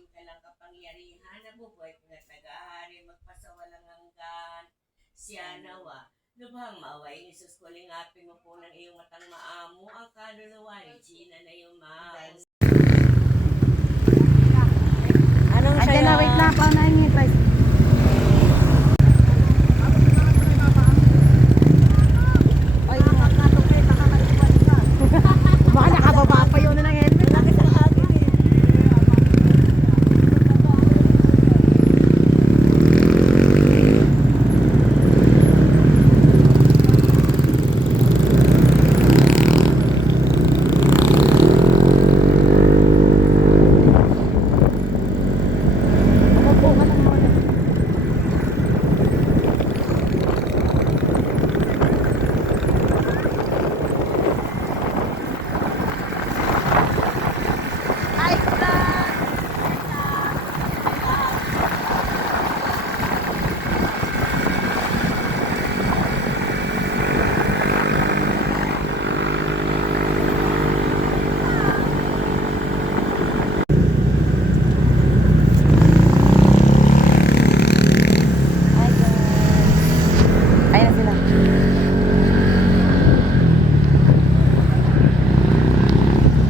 aking kalang kapangyarihan na bubuhay ko na tagahari magpasawalang hanggan. Siya nawa, lubhang maaway ni Sus ko lingapin mo po ng iyong matang maamo ang kaluluwa ni Gina na iyong maamo. Anong siya? na, wait na, paunahin niyo guys. Baka nakababa pa yun ng helmet.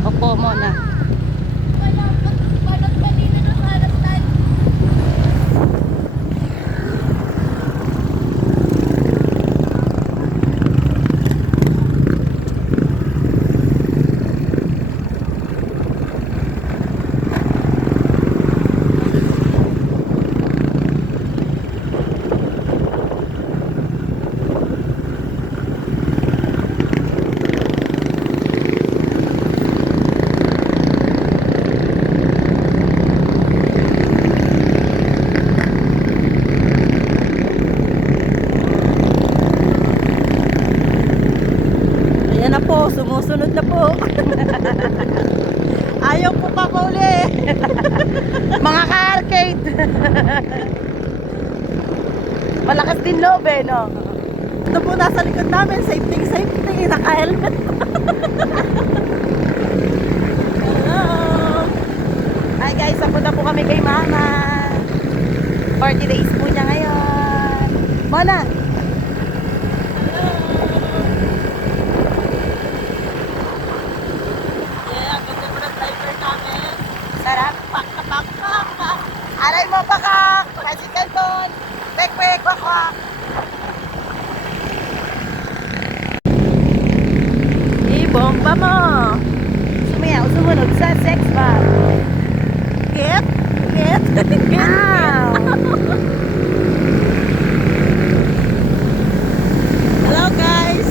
Opo muna. Ayan na po, sumusunod na po. Ayaw po pa uli. Mga ka-arcade. Malakas din loob eh, no? Ito po nasa likod namin, safety, naka-helmet. Hello. Hi guys, napunta po kami kay Mama. 40 days po niya ngayon. Mona! Sarap, pak. Aray mo baka, bicycle doon. Kwek, kwak. Ibomba mo. Sumayaw, sumunod sa sex bar. Get. Wow. Hello guys.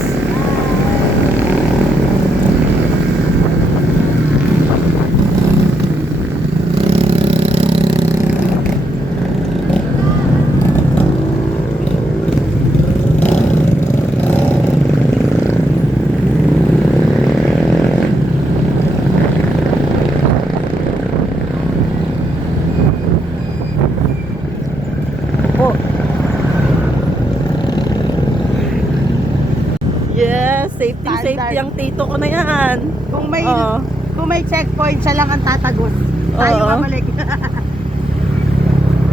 Yes, safety ang tito ko na yan. Kung may checkpoint, siya lang ang tatagos. Tayo mamalik.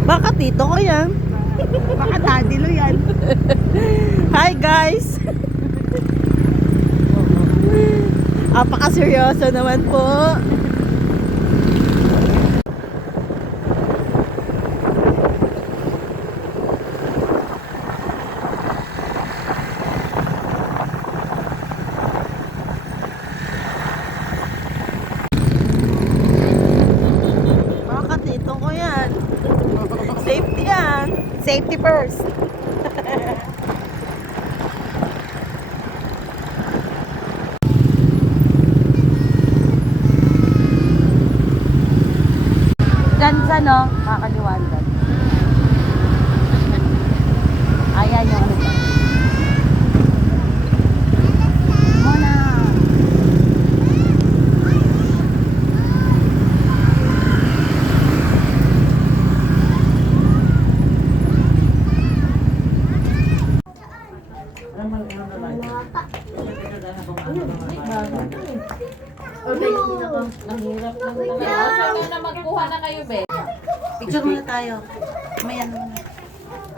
Baka tito ko yan. Baka daddy lo yan. Hi guys. Apaka-seryoso naman po. Safety yan. Safety first. Diyan sa no, kakaliwanag. Ayan yung ano dyan. Mona. Nahirap lang talaga. Sana na magkuha na kayo, be. Picture muna tayo. Mayan muna.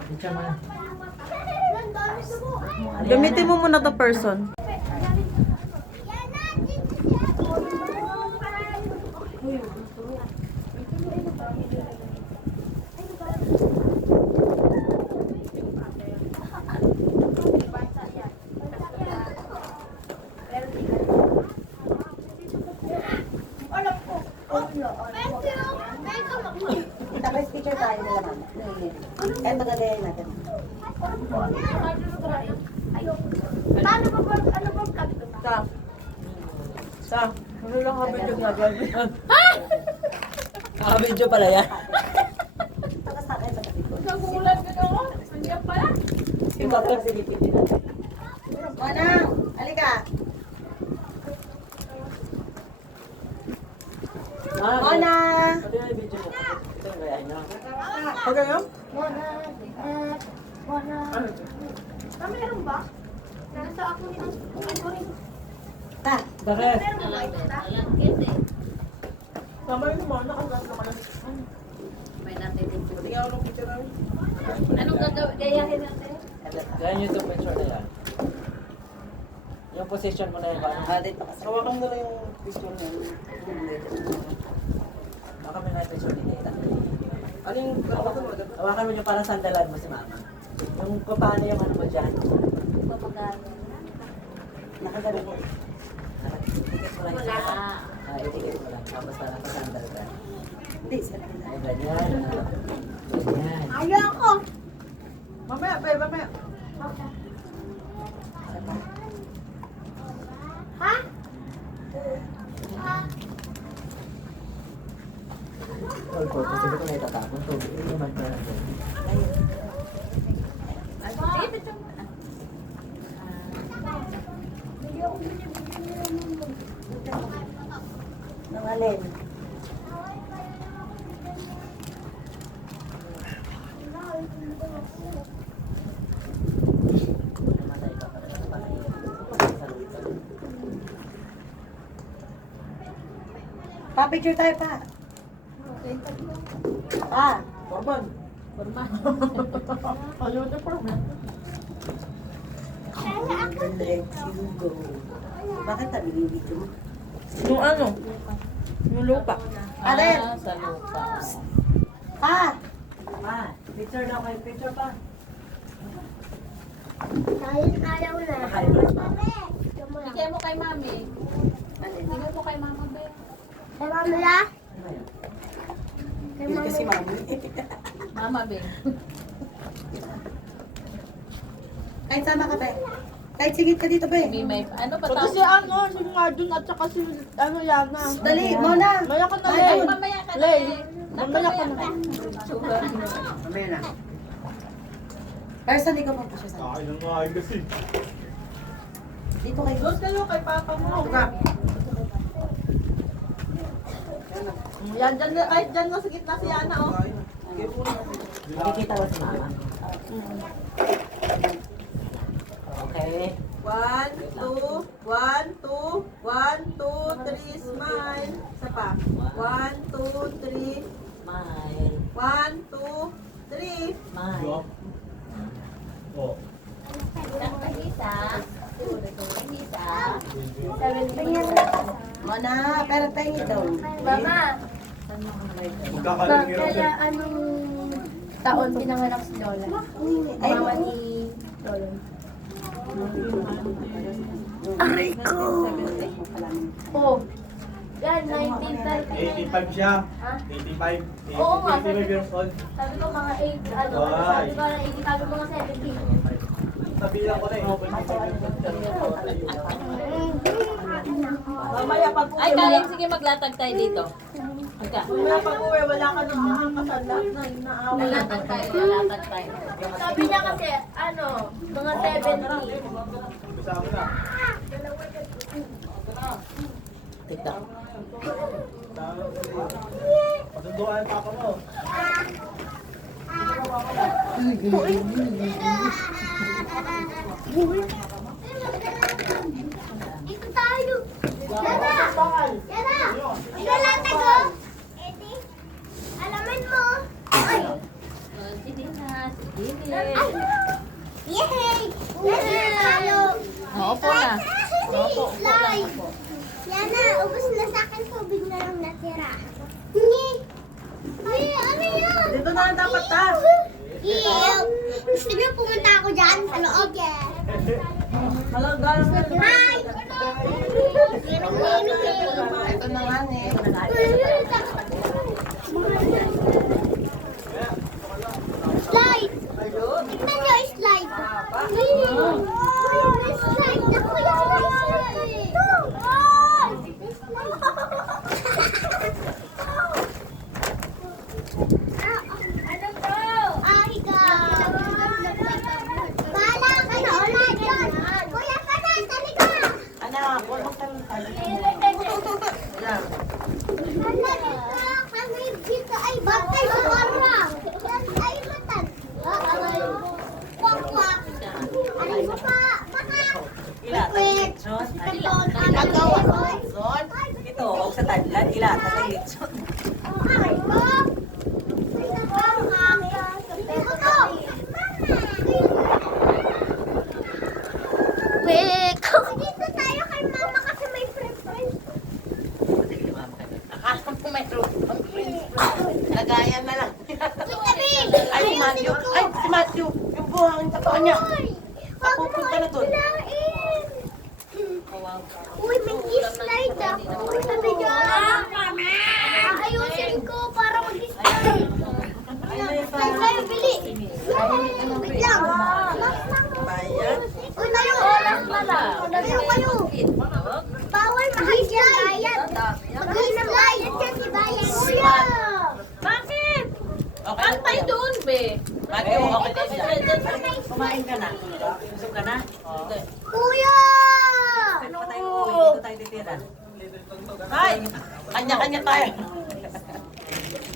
Picture mo na. Gamitin mo muna to person. Tapos picture tayo nila mama. Eh, magagayin natin. Ano lang kami yung gagawin? Naka-video pala yan. Tapos sa akin sa tabi ko. Si Papa silipin din natin. Manang, halika. Manang. Pati na yung video mo. Ito yung gayaan nyo. Okay yun? Ta. Bakit? Tama yung mga nakagat naman. Tingnan ko ng picture namin. Anong gagawin? Gayahin natin? Yan yung picture na yan. Yung position mo na yan. Paano? Dito kasi. Hawakan mo na lang yung picture niya. Baka may na-picture ni Tita. Ano yung hawakan mo? Hawakan mo yung parang sandalan mo si Mama. Yung kung paano yung ano mo dyan. Nakagabi ko. Itikit mo lang yung Wala. itikit mo lang. Tapos parang pasandal ka. Hindi, sa kanila. Ay, ganyan. Ganyan. Ayoko! Mamaya, mamaya. Ha? All purpose. Hindi ko na itatapon. Tubig. Hindi naman pa natin. Nangalin. Namatay ka pa rin. Pa-picture tayo pa. Pa. Orban. Ayaw na pa. Let you go. Bakit tabi yung video mo? Yung ano? Yung lupa. Alin? Sa lupa. Pa. Pa, picture daw kayo. Picture pa. Ayaw na. Makain mo na. Bigay mo kay mami. Alin? Bigay mo kay mama, be. Kay mama la? Ano ba yun? Hindi kasi mama. Mama, be. Kahit sama ka ba? Kahit sigit ka dito ba? Be, may, ano ba Pati si ano, si Marjun at saka si ano Yana. Dali, Mona. Maya ka na, Ay, Lay. Mamaya ka na. Lay. eh. Mamaya ka na. Mamaya na. Person, ikaw pa siya sa Kakain ng mga kasi. dito kayo. Doon kayo kay Papa mo. Yan, dyan, kahit dyan na sa gitna si Yana, oh. Nakikita mo si Mama? Okay. 1, 2, 1, 2, 1, 2, 3, smile. Isa pa. 1, 2, 3. Smile. 1, 2, 3. Smile. Oh. Isa. Isa. Mona, pero tingin daw. Mama, Magkakaroon nila siya. anong taon pinanganak si Lola? Ay, Mama ni Lola. aray ko. Oh. Yan, 1939. 85 siya. Ha? 85. Oo nga, 85 years old. Sabi ko mga 8, ano, Why? sabi ko na 80, sabi ko mga 70. Sabihan ko na eh. Mamaya pag Ay, Kaling, sige maglatag tayo dito. Ika. Mamaya pag uwi, wala ka nang makakasal. Lahat na yung naawa. Malatag tayo. Sabi niya kasi, ano, mga 70. Kasama na. TikTok. Pasunduan pa ako mo. Dito tayo. Yana! Yana! Ang galatag ko! Alaman mo! slide. Yan na, ubos na sa akin. Tubig na lang natira. Ano yan? Dito na lang dapat ta. Ew. Gusto niyo pumunta ako dyan sa loob? Malagalang na. Hi! Ito na nga eh. Slide! Tignan niyo, slide! Slide! Ako yan! Ano to? Ay, ikaw! Bahala ka na ulit yun! Kuya ka na! Tali ka! Anak, huwag mong tanong tayo. Kami dito ay batay sa barang. Yan ay matan. Kwak-kwak. Aray mo pa. Baka. Wait. Pagkawa ko. Son, ito, huwag sa tadlan. Ilata sa litson. Aray mo. Wait. Dito tayo kay mama kasi may friend. Akala mo may rupang lagayan na lang. Ay, si Matthew. Ay, si Matthew. Yung buhangin sa paa niya. Pupunta na dun. Uy, may slide ah. Uy, sabi niyo. Ayusin ko para mag-slide. Slide tayo, bili. Wait lang. Bayan. Uy, tayo. Tayo kayo. Bawal mag-slide. Mag-slide. Yan si Bayan. Kuya. Bakit? Okay. Antay doon, be. Matthew, okay ka dyan. Kumain ka na. Busog ka na? Okay. Kuya. Dito tayo titira. Ay! Kanya-kanya tayo.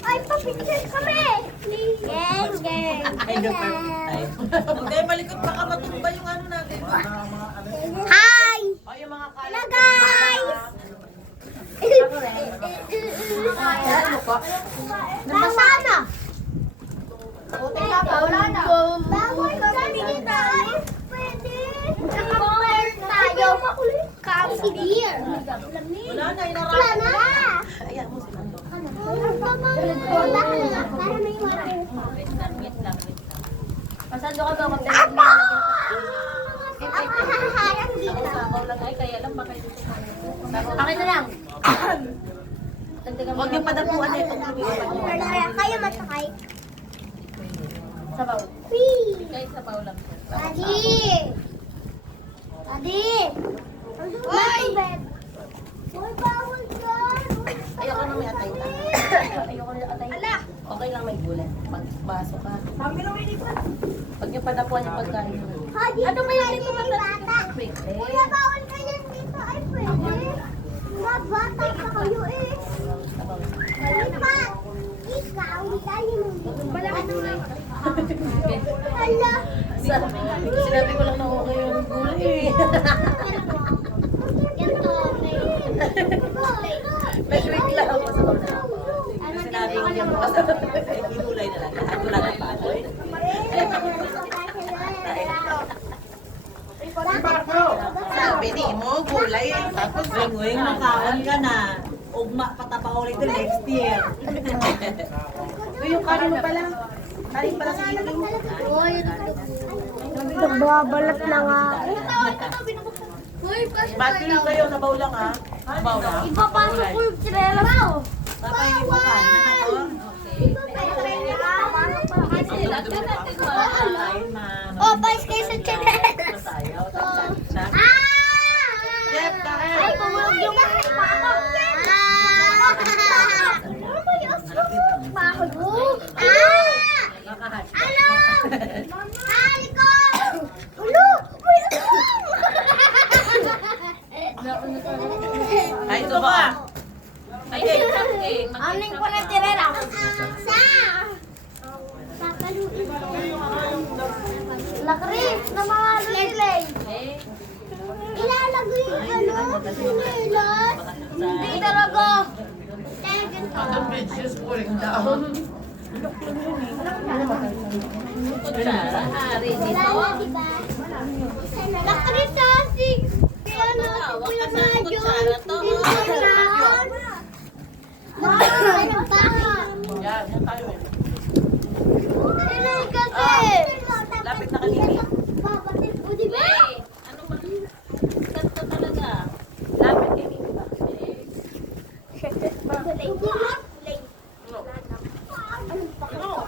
Ay, papicture kami. Gang, gang. Ay, no, perfect time. Huwag tayo malikot, baka matumba yung ano natin. Hi. O, yung mga Hello, guys. Nabasa na. Wala na. Bawal kami dito. Ay, pwede. Nakapair tayo. Come here. Wala na, Wala na. Ayan mo sila. Para may wala. Pasado ka ba? Ako haharang dito. Akin na lang. Huwag yung padapuan na itong Kayo masakay. sabaw. Wee! Kaya sabaw lang. Daddy! Daddy! Uy! Uy, bawal dyan! Ayoko na may atay na. Ayoko na atay. Ala! Okay lang may gulay. Magbaso ka. Pag yung padapuan yung pagkain mo. Ano ba yan dito bata? Kuya, bawal ka yan dito. Ay, pwede. Mga bata pa kayo eh. Sabaw. Halika! Ikaw, tayo mo. Hala! Sinabi ko lang na okay yung gulay. Ganto. Nag-wait lang ako sa una. Sinabi ko niya bukas na gulay na lang. Lahat wala na pa. Sabi ni mo, gulay. Tapos Wing, nakaon ka na. Ugma patapa ulit din next year. Uy, yung kanin mo pala. Kanin pala sa ito. Nagbabalat na nga. Battery kayo, sabaw lang ha. Sabaw lang. Ipapasok ko yung tsinelas mo. Tapay yung bukan. Nakato. Oh, pais kayo sa tsinelas. Jeff, dahil. Ay, pumulog yung pako. Pahod mo. Ano? Mahal ko! Ulo! Ay, ito ba? Ay, Aning ko na tirera. Sa! Papaluin ko. Lakris na mga lilay. Ilalagay yung ano? Sinelas? Hindi talaga. Wala na, diba? Lakris sa si... Ano, si Kuya sa kutsara to. Ano pa? Yan, yan tayo eh. Lapit na kanini. Di ba? Ano ba? Ganto talaga. Lapit kay Mimi ba?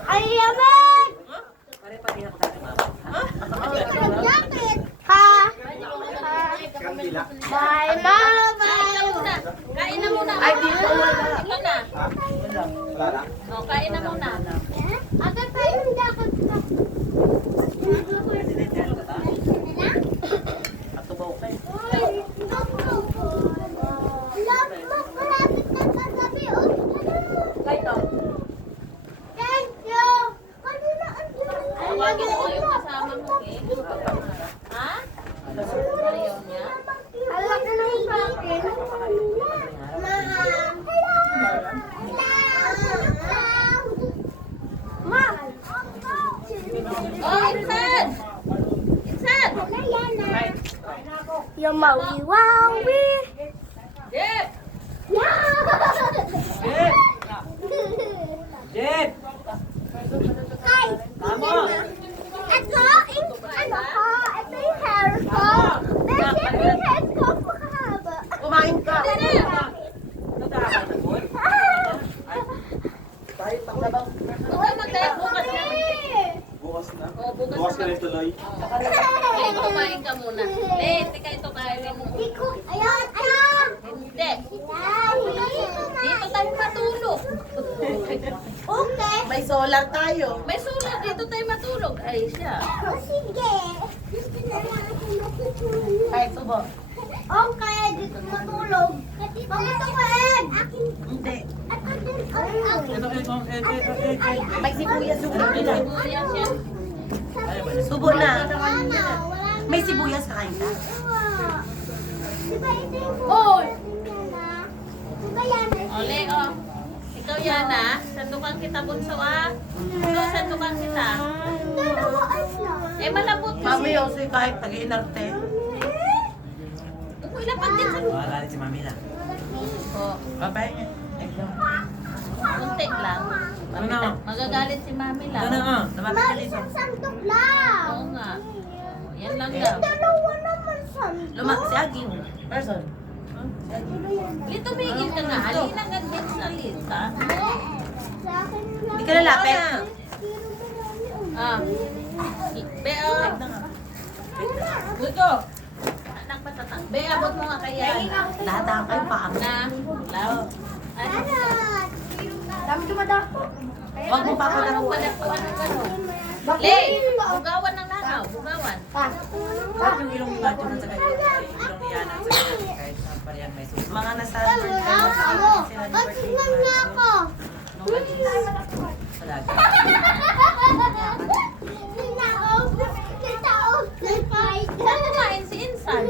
Ay, yaman! Pare-pareho tayo, mama. Ha? Kandila. Bye, mama! Kain na muna. Ay, dito wala. Ikaw na. Wala na. O, kain na muna. Agad tayo hindi ako. Atubaw ka eh. Malapit na kagabi, oh. Thank you! Kanina ang Tawagin mo yung kasama mo, eh. Ha? Ayaw niya? Halak na lang sa akin. Ma! Oh, Insan! Insan! Yung mawi-wawi! Jeff! Jet! Jet! Hi! Tama! Ito, ano ko? Ito yung hair ko. Kasi yung hair ko makahaba. Kumain ka. Huwag ka mag-diet bukas na. Bukas na. O, bukas Bukas ka na. rin tuloy. Eh, kumain ka muna. Eh, tika ito kain mo. Ayan, ayan! Hindi. Dito Dito tayo matulog. Okay. May solar tayo. May sulat dito tayo matulog. Ay, siya. O, sige. Ay, subo. Okay, dito matulog. Gusto ko, Ed. Hindi. Ito, May sibuyas yung May ulo. sibuyas yan. Subo na. May sibuyas kain ka. Diba ito yung buhay? Diba yan? Ole, oh. Ikaw yan, ah. Sandukan kita, bunso, ah. Ito, sandukan kita. Dalawaan na. Eh, malabot Mami, kasi. also kahit tag-inarte. Huwag mo ilapag din sa Wala rin si Mami lang. Oh, Babay niya. kunti lang. Ano na? Magagalit si mami Ano na lang. nga? Lumapit ka dito. Isang sandok lang. Oo nga. Yan lang daw. Dalawa naman sandok. Si Aging. Person. Lito, bigil ka nga. Halina nga din sa lita. Sa akin lang. Hindi ka lalapit. Ah. Be, oh. Gusto. Anak patatang. Be, abot mo nga kaya. Lahat ang kayo pa. Na. Lao. Ay, Arat. Dami dumadako. Huwag mo papalaruan. Padagpuan ng gano'n. Le, bugawan ng langaw. Bugawan. Bakit yung ilong ni Matthew sa kanya? Ilong ni Yana sa kanya. Kahit na parehang may susunod. Mga nasa Ako. sila ni Tignan niya ako. Nung alis. Sa lagi. Tignan ako. Tignan ako. Saan kumain si Insan?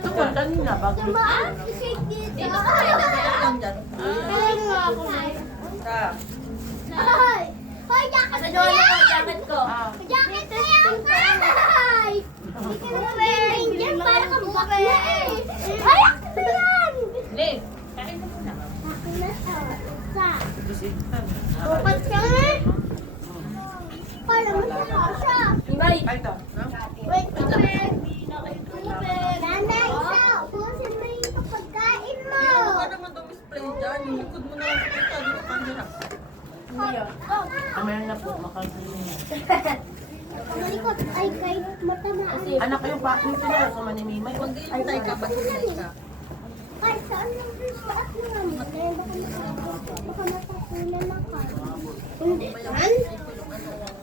Tukol kanina bago. Tumaan kasi dito. Dito kumain na ba? Ay, nga ako. Ay! Hoy, jacket ko yan! ko. Jacket ko yan! Ay! Hindi ka na pwedeng dyan para kang bakla eh! Ay, ako na yan! Le, kain mo muna. Akin na sa... Ito si Intan. Bukas ka eh! Para mo siya siya! Ay, ito. Wait, tubig! Nanay, isa! Ubusin mo yung pagkain mo! naman dumisplay dyan. Yung likod mo naman kita. Di ba camera? Kamera na po, makalagay niya. Malikot ay kahit matamaan. Anak ko yung bakit nito na sa maninimay. Huwag Hintay ka, pag-hintay ka. Ay, saan yung taas mo naman? Kaya baka matapunan ako. Hindi man.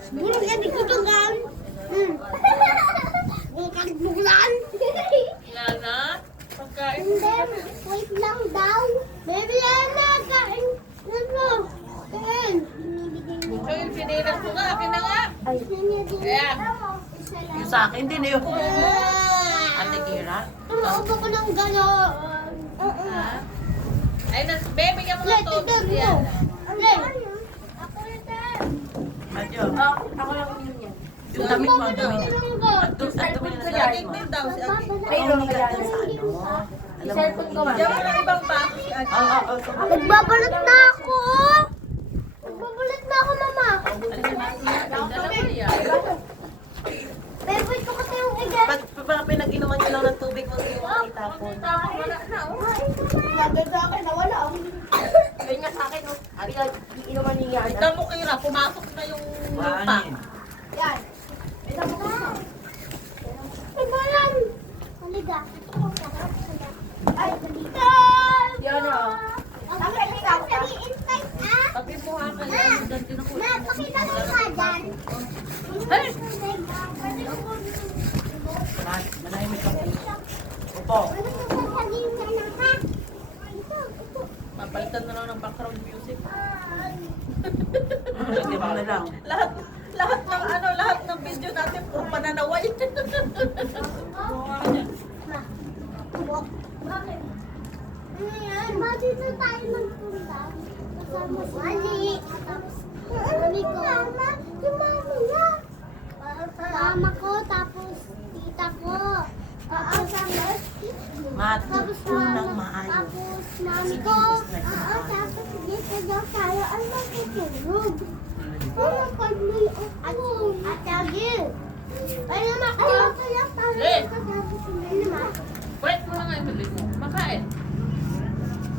Burong yan, di ko tugan. Bukang bulan. Yana, pagkain. Hindi, wait lang daw. Baby, Yana, kain. Ano? Kain. So, yung pinilang ko nga. Akin na nga. Ay, niya din. Ayan. Isa lang. Yung sa akin din eh. Ate Kira. Naupo ko ng gano'n. Ha? Ay, baby, yung mga Let, to. tignan mo. Yan. Let. Ako rin din. Madyo. Ako lang yun yan. Yung damit mo, ang dumi niya. Ang At dumi na sa damit mo. daw si Ay, yung nilagan sa ano. Cellphone ko, Diyan mo ng ibang pa. Nagbabalot na ako! Nagbabalot na ako, mama! Favorite ko kasi yung igat. Pag pinag-inuman nyo lang ng tubig, huwag yung itapon. Lagay sa akin, nawala. Ganyan nga sa akin, no? Abi, iinuman niya yan. Ikaw mo, Kira, pumasok na yung lupa. Yan. Ibalan! Maliga. Ay, maliga! Yan o. Ang ikaw, sabihin tayo, ah? Pag-ipuha ka Ma, ma, pakita mo nga dyan. Hey! Manahimik ka. Opo. Ano yung sasabihin ka na, ha? Ito, ito. Mapalitan na lang ng background music. Hindi ba na lang? Lahat ng video natin puro pananaway. Bakit? Ano yan? Bakit na tayo magpunta? Kasama si Mali. Tapos, mami ko. Yung mami niya. Mama ko, tapos tita ko. Tapos, tapos Unang maayo. Tapos, mami ko. Tapos, sige, kaya tayo ay magtutulog. Pero pag may ako, Ate Agil. Ay naman, kaya tayo naman. Wait mo na nga yung bibig mo. Makain.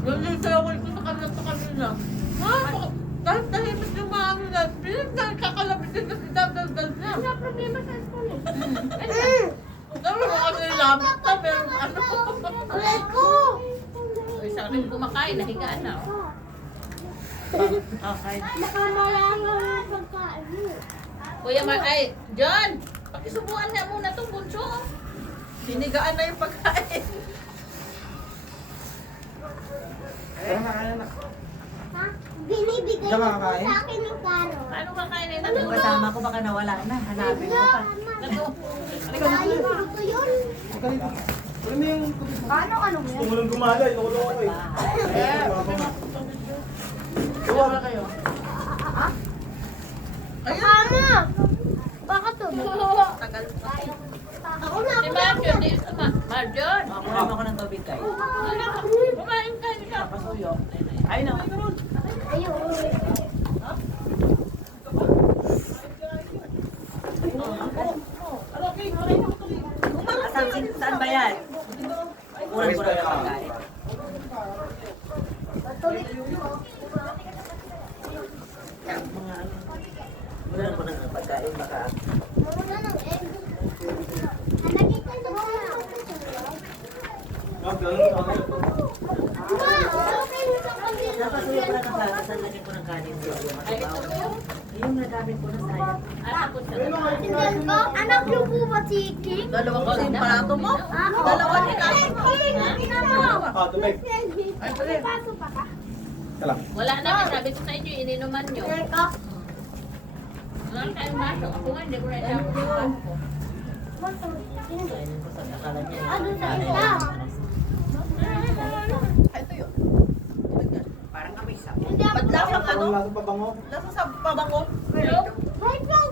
Nandito ako ito sa kanila. Ha? Kahit tahimik yung mga ano na, pilit na kakalabitin na si dal niya. Wala problema sa school eh. Sabi mo kami nilamit na, meron ano. Alay ko! Ay, sa akin kumakain, nahigaan na. Okay. Nakamalanga yung pagkain mo. Kuya Mar, ay, John! Pakisubuan niya muna itong bunso. Sinigaan na yung pagkain. Ha? Binibigay Diyan mo makakain? sa akin ng karo. Paano kakain na Yung kasama ko baka nawala na. Hanapin mo pa. Ayun, gusto yun. Paano ano mo yan? Tumulong gumala, inukulong ako eh. Wala kayo. Mama! Bakit to? Tagal pa. Ako na, Si ako na. Marjo, di sama. Marjon! Makuha mo ako ng tubig kayo. Kumain ka nila. Pasuyo. Ay na. Ayun. Saan ba yan? Kurang-kurang na pagkain. Kurang-kurang na pagkain. Baka Muna ng egg. Halagay ko ito. Ma, okay mo sa kanila. napasuyo ko lang ang bata. Saan lagyan ko ng kanin? Yung nagamit ko na sayang. Anak ko sa Tingnan ko, anak niyo po ba si King? Dalawa ko yung palato mo. Dalawa ni natin. Tingnan mo. Ah, tubig. May paso pa ka? Kala. Wala na, sabi ko sa inyo, ininuman nyo. Tingnan ko. Wala kayong baso. Ako nga, hindi ko na ilang ko. Kainin ko sa akala niya. Ano sa isa? Ito yun. Parang kami sa. Hindi ako. Ba't lasang ano? Ang lasa pa bango. Lasa sa pabango. Wait lang,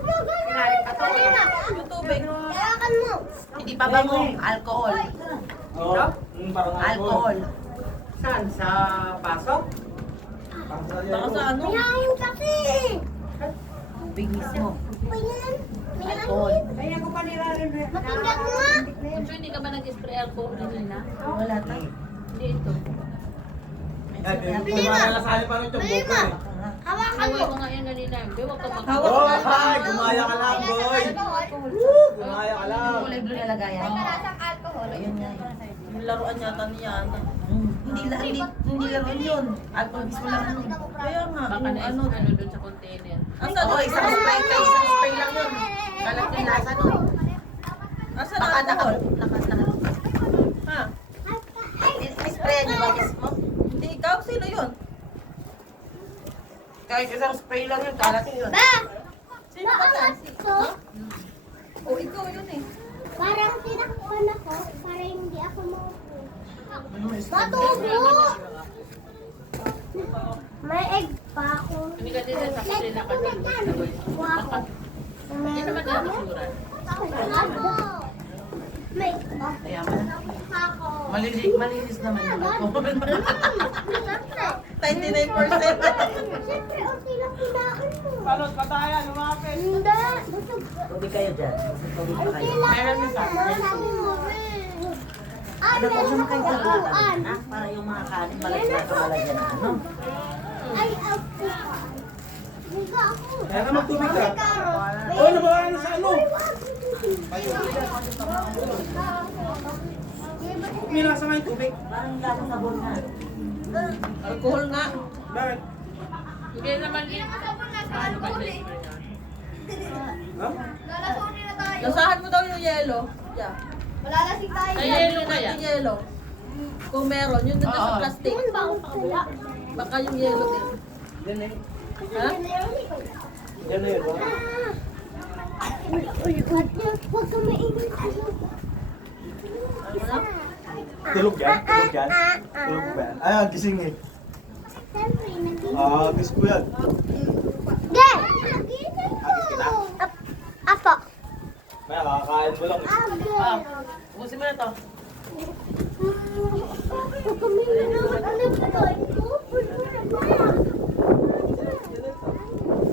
Kanina. Yung tubig. Kailangan mo. Hindi pa bango. Alcohol. Oo. Parang Alcohol. Saan? Sa pasok? Baka sa ano? Mayangin kasi. Tubig mismo. Ayan. Alcohol. Mayangin. Matinggan mo nga. Bunso, hindi ka ba nag-spray alcohol kanina? Wala tayo. Hindi ito. Kumalasali pa rin yung Bili buko mo. eh. Hawakan mo. Away ko nga yan kanina. Hindi, huwag ka Hawak Oh, mo. hi! Gumaya ka lang, boy! Gumaya ka lang! Kulay blue na lagayan. Alcohol. Ayun nga. Yung laruan yata niya. Hindi laruin yun. Alcohol mismo lang ano. Kaya nga. Baka yung na ano. ano dun sa container. Asan? Oo, isang spray ka. Isang spray lang yun. Kalat yung lasa nun. Asan Baka ang alcohol? Ha? Spray niyo ba mismo? Hindi ikaw? Sino yun? Kahit isang spray lang yun. Kalat yun. Ba! Sino ba yan? Ito, O ikaw yun eh. parang tinakpan ako para hindi ako maupo. Ano, Matubo! May egg pa ako. Hindi ka din sa kanila ka doon. Wow. Hindi naman yan masuran. Ako. May Kaya man. ako. Malinis naman yung alcohol. Siyempre. 99%. Siyempre, okay lang kinain mo. Balot, patayan, lumapit. Hindi. Busog. Tubig kayo dyan. Tubig pa Okay kayo. lang. Meron din sa Sabi mo, Ano po meron naman kayo sa taguan. ha? Para yung mga kanin malagyan na malagyan na ano? Ay, ako. Liga ako. Kaya ka magtubig ka. May Oh, nabawalan na sa ano? Minasa nga yung tubig. Parang gano'ng sabon na. Alcohol nga. Bakit? Hindi naman yun. Ha? Lasahan mo daw yung yelo. Yeah. Malalasing tayo. Ay, yelo na yan. Yung yelo. Kung meron, yun doon sa plastic. Yun ba ako sa kabila? Baka yung yelo din. Yan eh. Ha? Yan na yun. oh. Huwag ka maingay. Tulog yan? Tulog yan? Tulog ba yan? Ay, gising eh. Siyempre, nag-iingay. Ah, gusto ko yan. Ge! Nagising ko! Apo. Maya, kakakain mo lang. Ubusin mo na to. Huwag ka maingay. Ano ba to? Ito, puno na ba?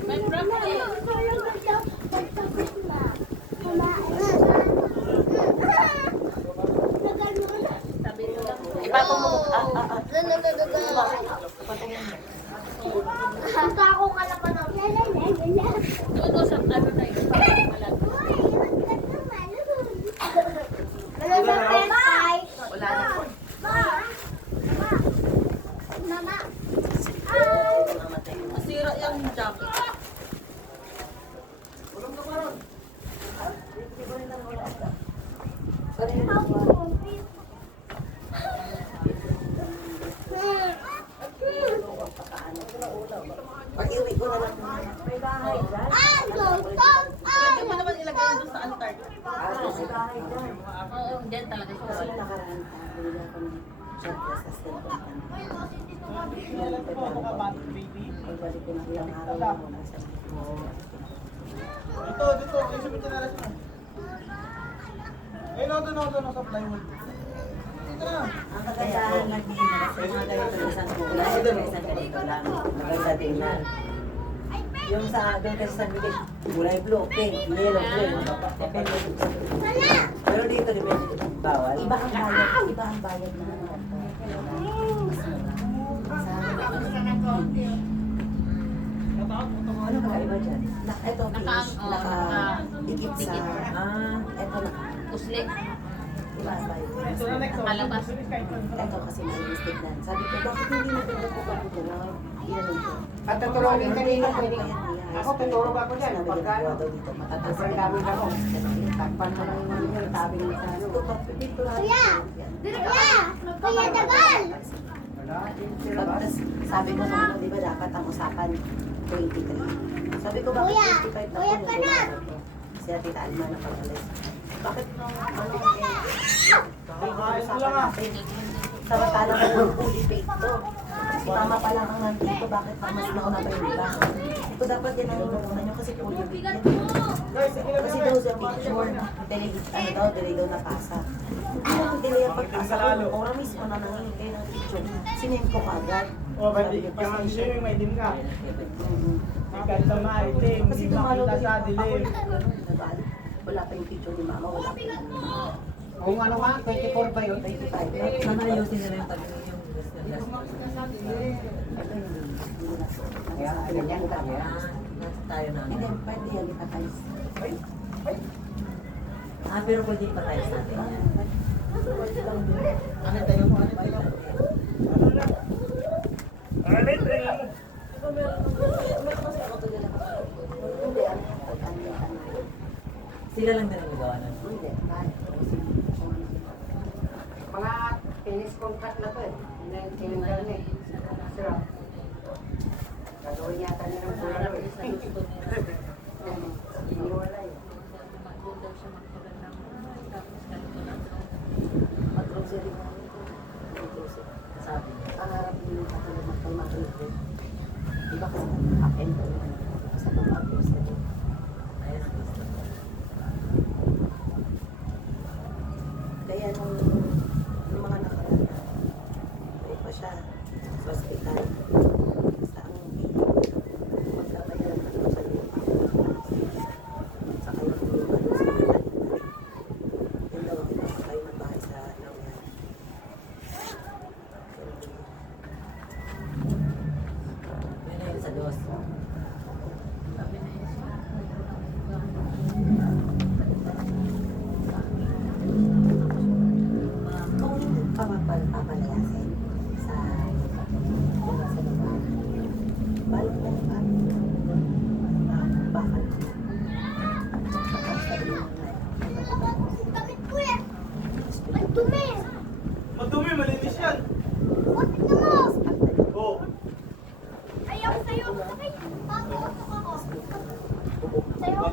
May broccoli. Ipatong mo. Punta ako kalapan ng Doon ko sa ano na yun. Wala sa pay. Wala na po. Mama. Mamatay. Masira yung jacket. Pag-iwi ko na lang. May bahay dyan. Pwede mo naman ilagay doon sa altar. May bahay dyan. Oo, dyan talaga siya. Kasi nakaraan ka, bili ako ng syempre sa cellphone. Pagbalik ko na ilang araw na ako nasa Dito, dito. Ay, sabi ka na rin. Ay, no, doon, sa plywood. Dito na. ang kagandahan lang din na sa mga ganito na isang kulay, isang ganito lang. Maganda din na. Yung sa doon kasi sa bigay, kulay blue, pink, yellow, green. Depende. Pero dito, depende. Bawal. Iba ang bayad. Iba ang bayad na ano. Ano kakaiba dyan? Ito, finish. Naka-ikip sa... Ito na. Uslik. Iba ang bayad. Ito na next. Nakalabas. Ito kasi malinis tignan. Sabi ko, bakit hindi natin ito pagkukulang? Ginanong ko. At tutulogin kanina, Pwede pwede. Ako tutulog ako dyan. Sabi Pagka ko, ano, daw dito, matatas. sobrang dami na ako. Takpan mo lang yung tabi ng sa ano. Dito lang. Kuya! Kuya Dagal! Wala, sila ba? Tapos sabi ko nung ano, di ba dapat ang usapan 23. Sabi ko, bakit Kuya! 55 na Kuya po ka na! Si Tita Alma na pag-alis. Bakit nung ano, Kakain mo lang ah. samantalang ko yung fully paid to. Si Mama pa lang ang nandito, bakit pa mas nauna pa yung iba? Ito dapat yan ang inuuna nyo kasi fully paid yan. Kasi daw sa picture, delay, ano daw, delay daw napasa. Hindi naman delay ang pagpasa ko. Oras mismo na nangingin ng picture. Sinend ko agad. Oh, pwede. Kaya swimming, may dim ka. May kanta maitim. Kasi Hindi tumalo makita sa dilim. Wala pa yung picture ni Mama, wala pa yung Kung ano nga, 24 ba yun? 25. Sana ayusin nila yung tabi yung Kaya ganyan ka niya. tayo na. Hindi, pwede yan, itatayos. Pero pwede pa tayo sa atin yan. Ano tayo mo? Ano tayo? Alit, tingnan mo. Hindi, ano yan. Sila lang din ang magawa nun. Hindi, Mga finish contract na to eh. Tinanggal na eh. Sarap. Gagawin yata nila ng bulalo eh. Iniwala eh. mag-grocery na. Sabi. Ang harap din yung katulad ng mag-grocery. Iba kasi up and down. Sa mag-grocery. Ayun ang gusto.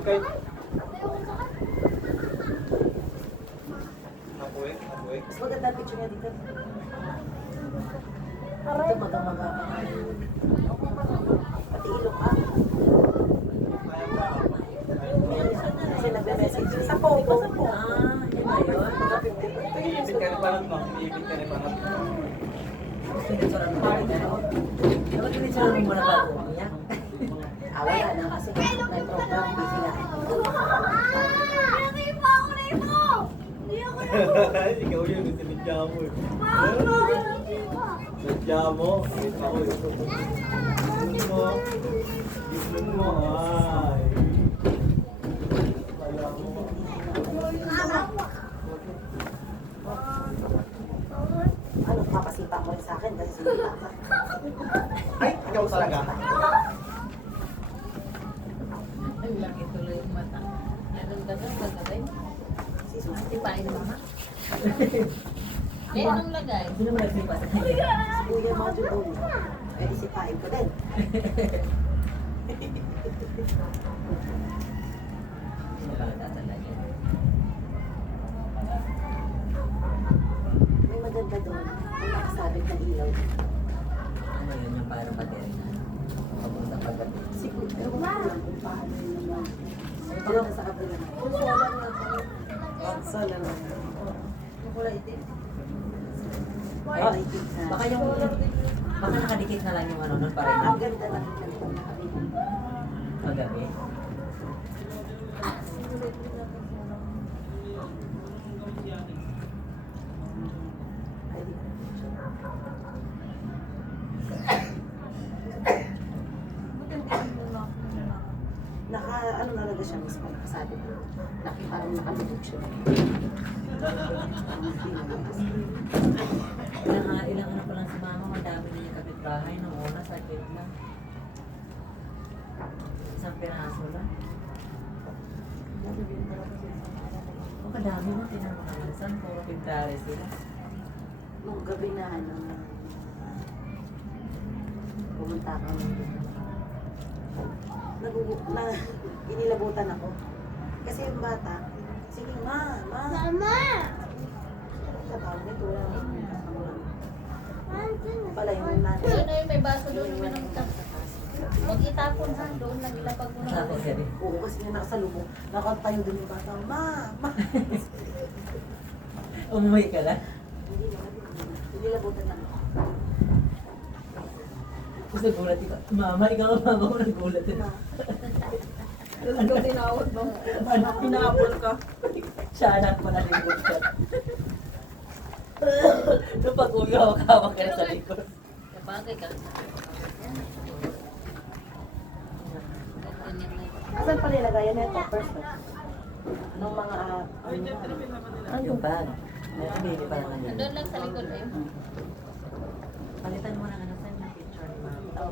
Bakit? Napuwek, napuwek. Mas maganda ang picture niya dito. Ito maga-maga pa. Pati ilong ka. Kasi nagbe-message. Sa Pogo. Yun ba yun? Iibig ka rin parang mo. Iibig ka rin parang mo. Gusto niyo sa rang bakit ano? Dapat hindi sa rang muna bago. Umiyak. Wala na kasi nag-program busy na. Ikaw yun, sinadya mo eh. Sinadya mo. Ikaw yun. Tignan mo. Ay. Kala mo. Ano, papasipa mo rin sa akin kasi sinita ka. Ay, ikaw talaga. Ang laki tuloy yung mata. Anong gagawin? Si Susi. Tipain mo ha? Eh, anong lagay? Sino mo nagsipa sa kanya? Si Kuya Majo doon. Eh, isipain ko din. Bata talaga. May maganda doon. May nakasabit na ilaw. Ano yun yung parang materina? Papunta paggabi. Siguro, ewan ko lang kung paano yun naman. Pero sa kabila. Sala na. Yung kulay itim? Ay, itig na. Baka nakadikit na lang yung ano nun para Ang yung ganda na kung nakabili. paggabi. Ay, di ko na. Naka, ano talaga siya mismo, nakasabi ko. Parang nakabitog siya. Ilang ano pa lang si mama, madami na yung kapitbahay nung una sa gitna. Isang piraso lang. O kadami mo, tinamakalansan, puro pintare sila. Nung gabi na, ano, pumunta kami. Inilabutan ako. Kasi yung bata, sige ma. Mama! Tatawag nito, wala na. Pala yung nanay. Doon na yung may baso doon yung minum ka. Huwag itapon ha, doon nagilapag mo na. Tapos yan eh. Oo, kasi yung nakasalubong. Nakatayo din yung bata, ma. Umuwi ka na. Hindi na, inilabutan lang ako. Tapos nagulat ikaw. Mama, ikaw ang mama ko nagulat. Ikaw tinawag mo. Anak, Hinapol ka. siya anak mo na lingkod ka. Nung pag-uwi ako, kawag ka na sa likod. Kapagay ka. Asan pa nilagayan na ito? First, nung mga, Yung bag. Nabili pa naman yun. Doon lang sa likod eh. Palitan mo na ano sa'yo ng picture ni mama.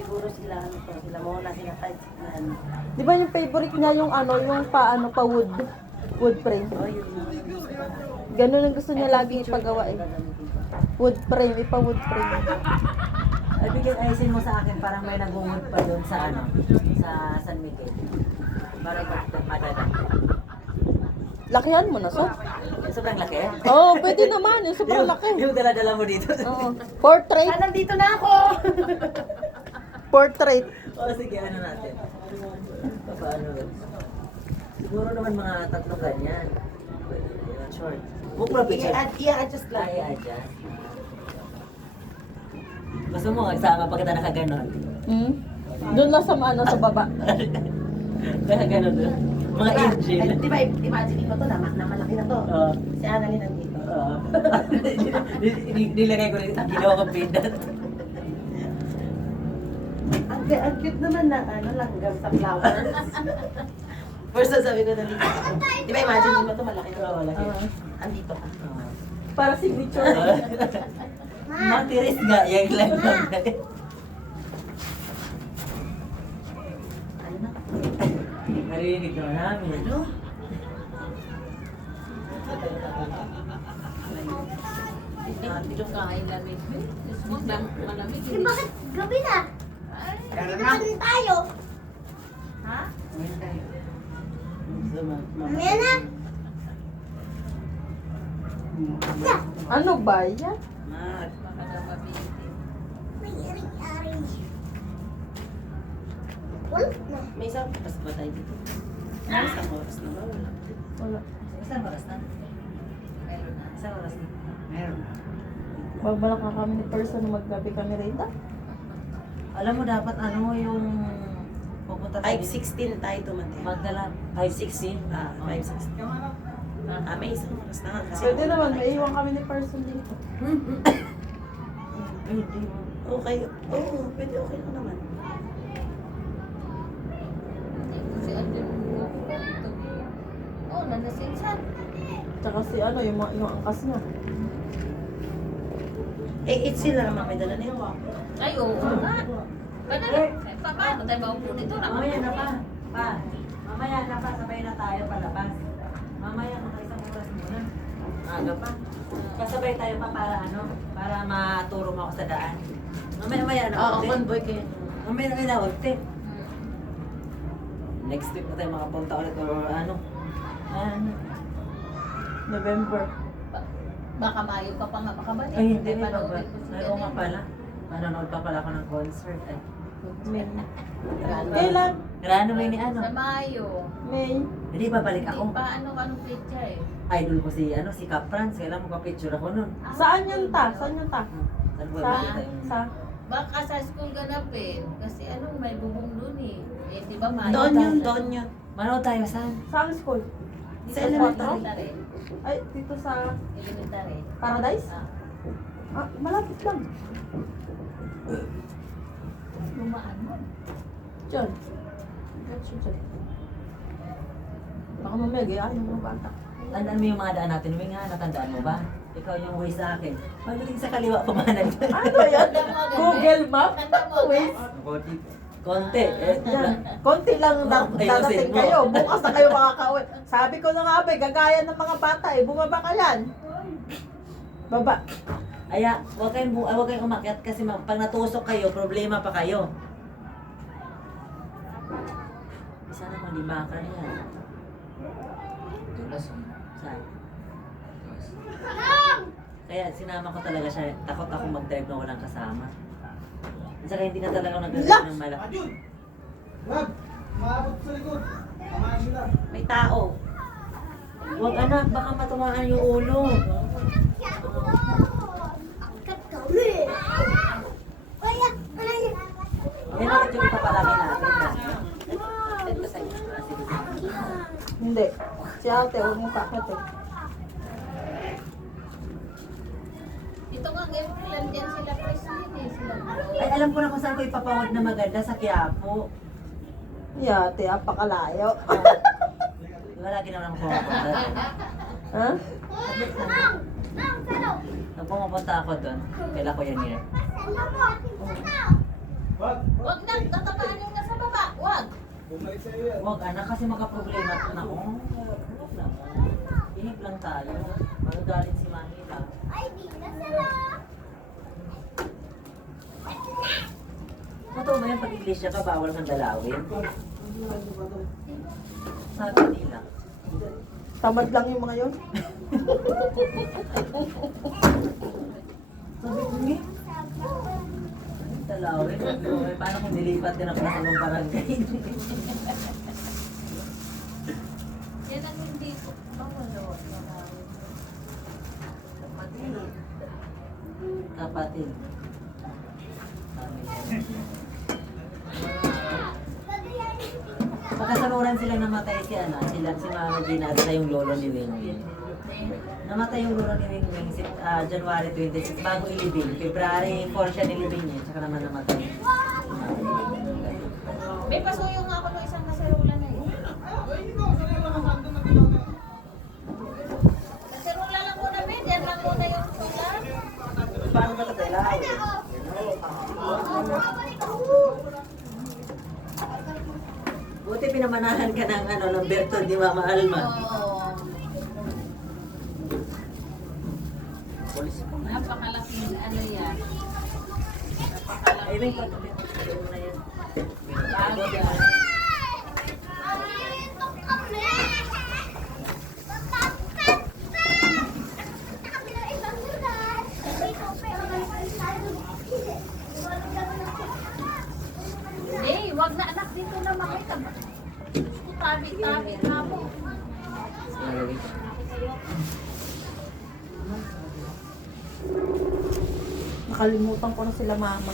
siguro sila, ano to, sila muna, sila kahit na ano. Di ba yung favorite niya yung ano, yung pa wood frame? Oh, yun. Ganun ang gusto niya laging ipagawa eh. Wood frame, wood frame. Ay, ayusin mo sa akin, parang may nag-wood pa doon sa ano, sa San Miguel. Para madadang. Lakihan mo na, so? Yung sobrang laki. Oo, pwede naman. Yung sobrang laki. Yung dala-dala mo dito. Oo. Portrait. Nandito na ako! Portrait. O sige, ano natin? Paano? Siguro naman mga 3 ganyan. Pwede na yun. Short. Book mo picture. I-adjust lang. Ay, adjust. Gusto mo, magsama pa kita nakaganon. Hmm? Doon lang sa ano, sa baba. Nakaganon doon. Mga angel. Di ba, imagine mo to na malaki na to. Oo. Si Annalyn nandito. Oo. Nilagay ko rin, ginawa kong pindat. Ang cute naman na ano, langgam sa flowers. First sabi ko nandito ako. Di ba, imagine mo to malaki na to. Oo, malaki. Andito ka. Para signature. Matiris nga, yung lang lang. Ano na? Narinig ko namin. Ano? Hindi ko kain lamig. Malamig. Eh, bakit gabi na? Ay, Tara na. Ano tayo? Ha? Mamaya na. Ano ba yan? Mag. May ari-ari. Wala na. May isang oras ba tayo dito? May isang oras na ba? Wala. Wala. Isang oras na? Isang oras na? Meron. Magbalak na kami ni person na maggabi kami rito. Alam mo dapat ano yung pupunta tayo. 5:16 tayo tumating. Magdala. 5:16? Ah, 5:16. May isang oras na nga kasi. Pwede naman, may iwan kami ni person dito. Hindi. Okay. Oo, pwede okay lang naman. Oh, nanasinsan. Tsaka si ano, yung angkas niya. Eh, it's sila naman may dala nito. Ay, oo nga. Paano tayo maupo nito? Mamaya na pa. Pa. Mamaya na pa. Sabay na tayo palabas. Mamaya na tayo isang oras muna. Aga pa. Kasabay tayo pa para ano? Para maturo mo ako sa daan. Mamaya na. Oo, ulit. convoy kayo. Mamaya na ulit. Next week na tayo makapunta ulit or ano. November. Baka Mayo ka pa nga makabalik. Ay, hindi May pa ba? panoorin ko si Ay, oo nga Janelle. pala. Manonood pa pala ako ng concert eh. May. Grabe. Kailan? Grano may ni ano? Sa Mayo. May. Hindi babalik ako. Hindi pa anong picture eh. Idol ko si ano si Caprans. Kailan magpa-picture ako nun. Saan yun ta? Saan yun ta? Saan ba? Sa? Baka sa school ganapin. Kasi may bubong dun eh. Eh, di ba Mayo? Doon yun. Manood tayo saan? Saan school? Sa elementary. Elementary. Ay, dito sa Elementary. Paradise? Ah. Ah, malapit lang. Lumaan mo. Diyan. Diyan. Baka mamaya gayaan yung mga bata. Tandaan mo yung mga daan natin. May nga, natandaan mo ba? Ikaw yung way sa akin. Pagaling sa kaliwa kumanan. Ano yan? Google Map? Tanda mo, Wait. Konti. Yan. Konti lang dadating Ayusin mo. kayo. Bukas na kayo makakauwi. Sabi ko na nga, gagaya ng mga bata eh. Bumaba ka yan. Baba. Aya, huwag kayong umakyat kasi pag natusok kayo, problema pa kayo. Sana malibakan yan. Saan? Kaya sinama ko talaga siya. Takot ako mag-drive na walang kasama. At saka hindi na talaga ako nag-drive ng malaki. Ayun! Wag! Maabot sa likod. Tamahan sila. May tao. Huwag anak, baka matumaan yung ulo. Angkat ka ulit. Kaya, Yan ulit yung ipapalaki natin. Hindi. Si ate, huwag mo kakit eh. Ito nga, ganyan dyan sila president eh. Sila. Ay, alam ko na kung saan ko ipapawag na maganda sa Quiapo. Yate, apakalayo. Wala ginawa ng pumapunta. Ha? Nung pumapunta ako doon, kaila ko yan yun. Wag! Huwag na, tatamaan yung nasa baba. Huwag. Bumalik sa'yo yan. Huwag anak kasi magka-problema ko na. Huwag lang. Inip lang tayo. Magagalit si Manila. Ay, di na sila. Totoo ba yung pag-iglesia ka, bawal kang dalawin? Sabi nila. Tamad lang yung mga yun. Sabi ko niya. Dalawin? Okay, paano kung nilipat din ako sa ibang barangay? Yan ang hindi ko. Bawal daw. Kapatid. Sabi niya. Pagkasaluran sila namatay si si Mama Gina at saka yung lolo ni Wingwing. Namatay yung lolo ni Wingwing January 26 bago ilibing. February 4 siya nilibing niya, tsaka naman namatay. May pasuyo nga ako ng isang kaserola na yun. Kaserola lang muna, Ben. Yan lang muna yung sulat. Paano ba ito kailangan? Buti pinamanahan ka ng ng Berto di Mama Alma. Oo. Polis. Napakalaking ano yan. Napakalaking. Ay, Bibing ko, sabi ko, sabi mo na yan. Eh, wag na anak dito na makita. Tabi na mo. Nakalimutan ko na sila mama.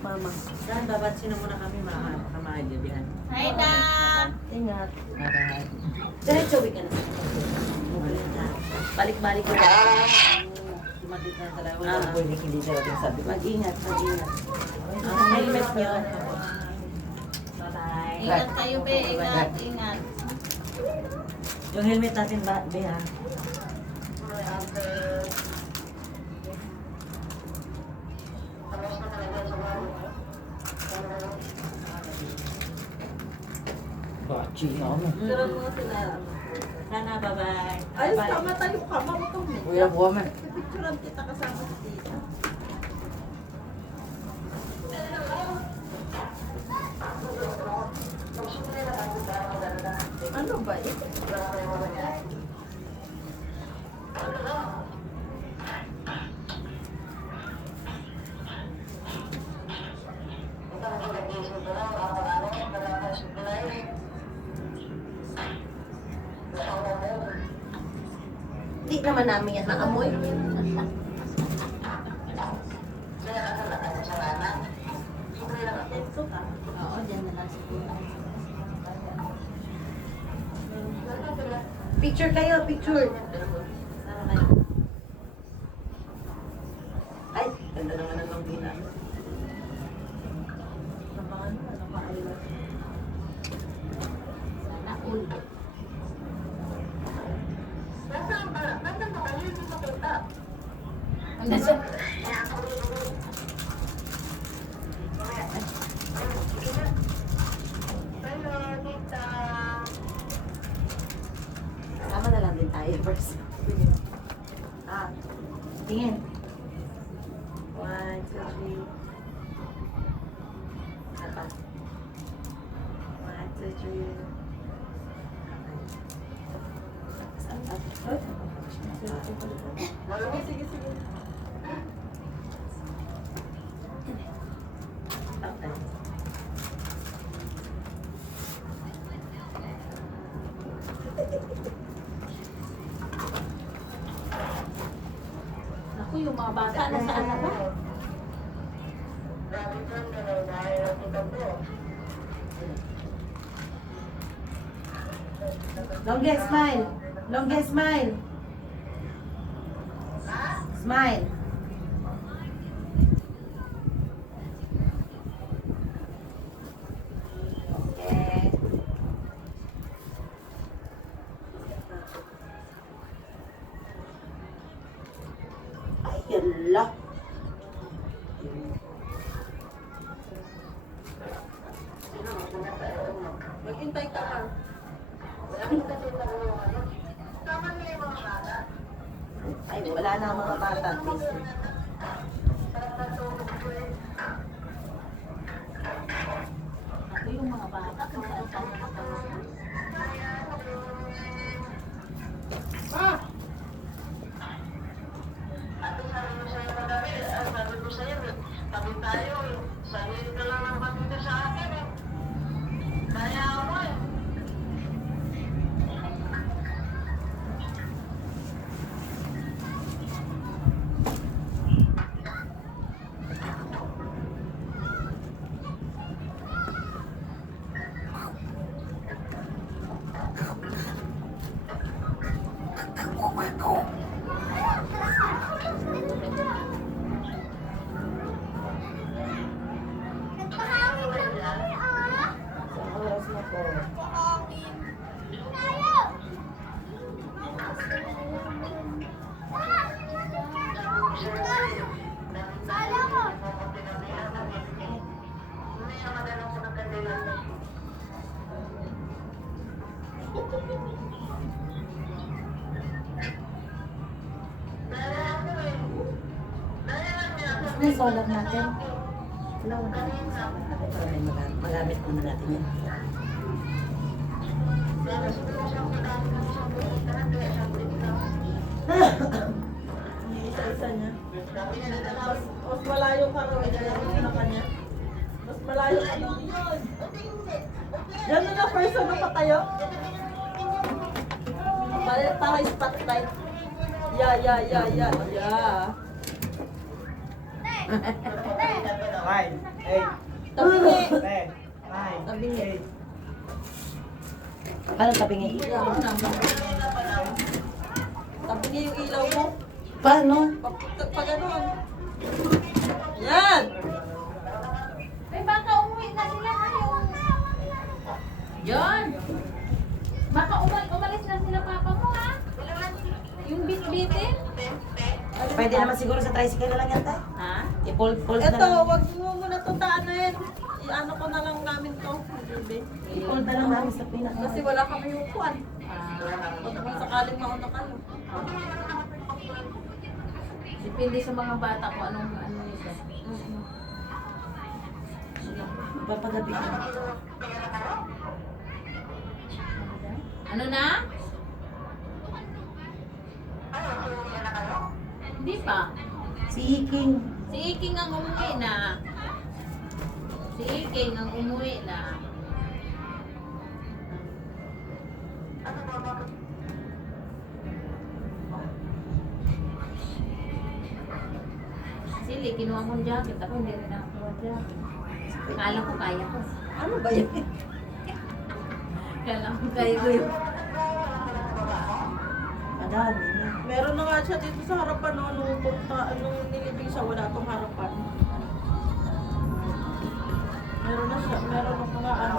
Mama. Saan, babansin muna kami, makakamahagibihan. Hi, Dad! Ingat. Bye-bye. Diretso, uwi ka na. Balik-balik ko. Tumatit na sa lawa. Pwede hindi darating sabi. Mag-ingat, mag-ingat. Helmet niyo. Bye-bye. Ingat kayo, be. Ingat, ingat. Yung helmet natin ba, be, ha? Bachi na ako. Turo mo sila. Sana, bye-bye. Ayos Bye-bye. tama tayo ka, mamutong mo. Kuya, buwa man. Picturean kita kasama si Tita. Ano ba ito? Di naman namin yan naamoy. Oo, dyan na lang siguro. Picture kayo, picture. Ay, ganda naman ang longina. Sana all. Nasa, Sama na lang din tayo first. Tingin. 1, 2, 3. Apa? 1, 2, 3. Sige, sige. Okay. ako yung mga bata, nasaan na ba? Longest smile. Longest smile. Smile. Okay. Ay, yala. Maghintay ka pa. Ay, wala na ang mga bata. Please. Ako yung mga bata, kung saan saan nakatawag. Ano yung solar natin? Wala, wala. Para may magamit muna natin yan. Isa-isa niya. Mas malayo ka raw. Kaya na kanya. Mas malayo ka yun. Yan na first ano pa tayo? Para spotlight. Yeah. 9, 8, Tabingi. 10, 9, Tabingi. 8. Paano tabingi? Tabingi yung ilaw mo. Paano? Pag ganun. Yan! Ay, baka umuwi na sila ngayon. John! Baka umalis na sila papa mo, ha? Yung bit-bitin? Pwede naman siguro sa tricycle na lang yan tayo. Ha? I-fold na Ito, lang. wag mo muna ito taanin. I-ano ko na lang namin to. Baby. I-fold na lang namin sa pinaka. Kasi wala kami upuan. Pag kung sakaling mauna kayo. Depende sa mga bata kung anong ano nito. Papagabi ka. Ano na? Hindi pa. Si Iking. Si Iking ang umuwi na. Si Iking ang umuwi na. Sili, kinuha kong jacket. Ako hindi rin nakakuha jacket. Kala ko kaya ko. Ano ba yun? Kala ko kaya ko yun. Madami na. Meron na nga siya dito sa harapan no, nung nilibing siya, wala tong harapan. Meron na siya, meron na mga ano.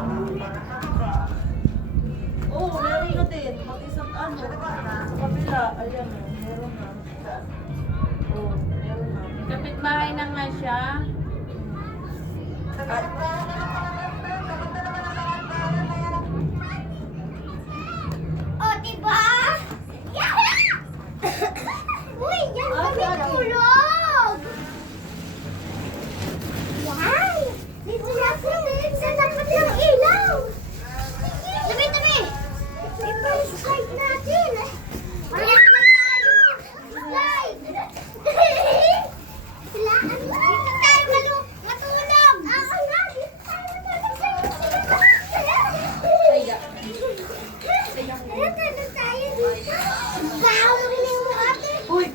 Oo, meron na din. Pati sa ano, sa kabila, ayan o, meron na. Oo, meron na. Kapitbahay na nga siya. At, Oh, diba? Uy, yan kami tulog! Yan! Dito natin! Sa dapat ng ilaw! Tabi! Ipa-slide natin! Alas na tayo! Slide! Dito tayo matulog! Oo na! Dito tayo matulog! Dito tayo dito! Gawin mo ate! Uy!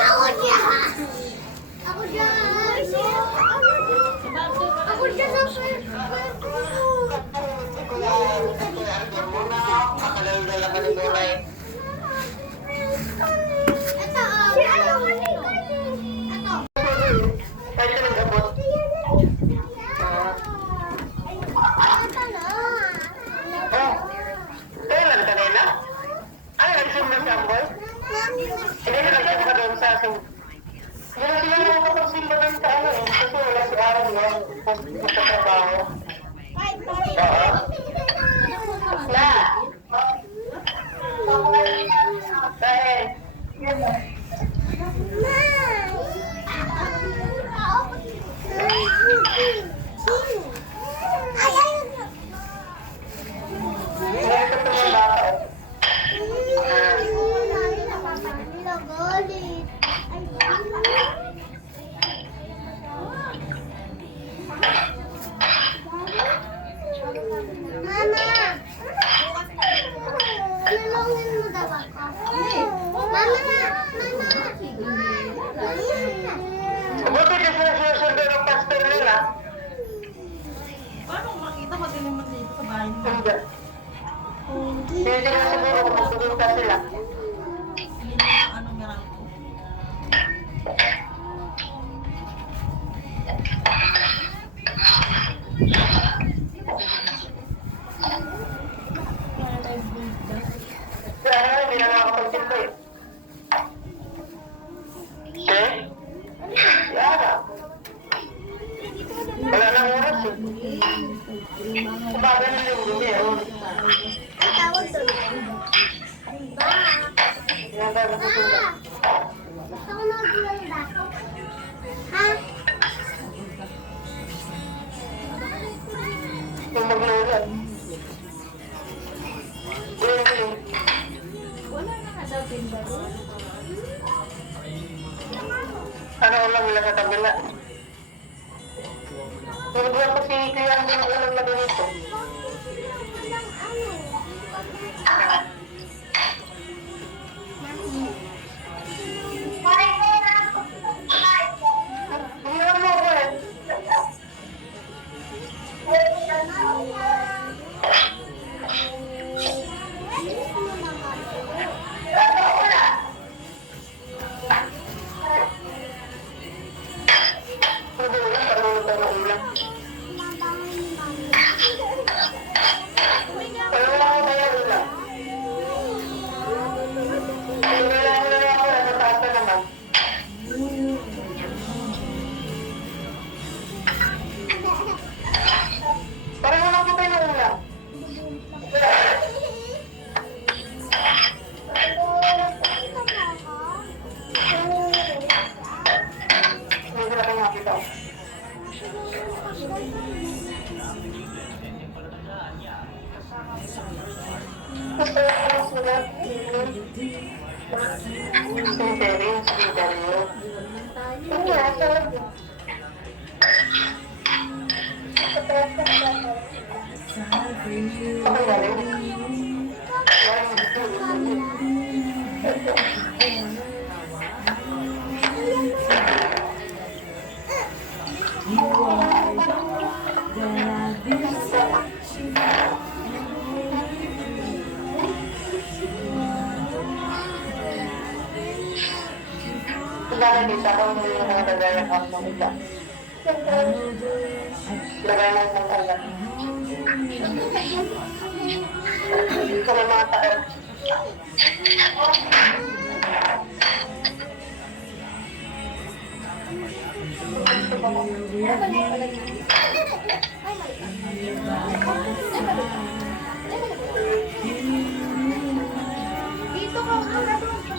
Ako dyan! Ako dyan! Ako dyan sa ito, si ano kanina? Ito. Kailan kanina? Ay, nag-zoom na si Amboy? Hindi na nag-zoom ka doon sa akin. Hindi na sila mo kapag-simba doon sa ano eh. Kasi wala si Aaron yun. Sa trabaho. Oo. Na! Dahil. Ito sa mga bata eh. Mama! Tulungan mo daw ako. Mama! Buti kasi nasusundo ng pastor nila. paano makita madilim man dito sa bahay mo? Hindi. Hindi na siguro kung magpupunta sila. Hindi na anong meron ko. Kaya nga, hindi na nakakapagsimba eh. Si? Si Ara. Umaga ng linggo meron. Ang tawag doon. Ba? Yung gagawin Gusto ko mag-ulan ba? Ha? yung maglulan. Wala na nga daw din ba doon? Ano ulam nila sa kabila? Naglulan ko si Kuya ang ulam na ganito. Hindi mo ko eh. Ulam, parang tayo ng ulam. Parang wala ko tayo ulam. Wala ako, nataas na naman. Parang wala ko tayo ng ulam. Hindi ko na kayo makita. Nakakita ko ng mga nagagaya ako ng isa. Lagay mo ng alam. Sa mga taon. Dito ka muna doon.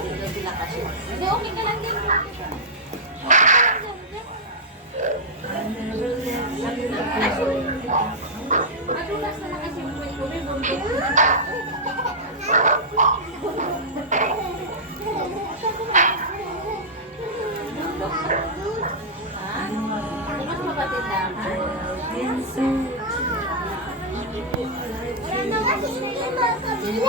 Hindi, okay ka lang din. Madulas na lang kasi yung bundok. Ha? Hindi ka mapatid lang. Wala na kasi hindi mo kabili.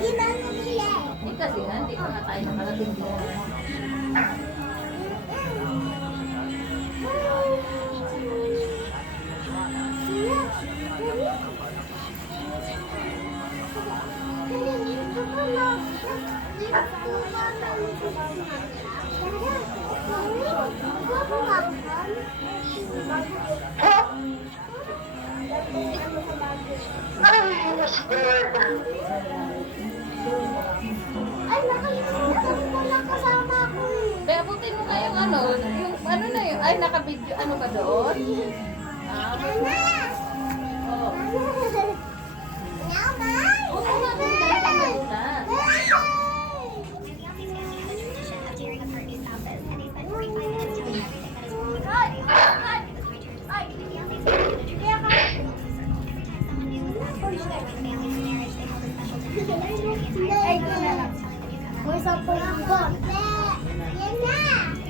Hindi na kabili. Hindi kasi nga, hindi pa nga tayo nakarating doon. Ay, nakalimutan ko na kasama ko. Kaya abutin mo nga yung ano na yun, ay nakabidyo, ano ba doon? Ah, oo. Oo nga, kung dahil ang madulas. Ay, ito na lang. May sample lang ba? Yan na!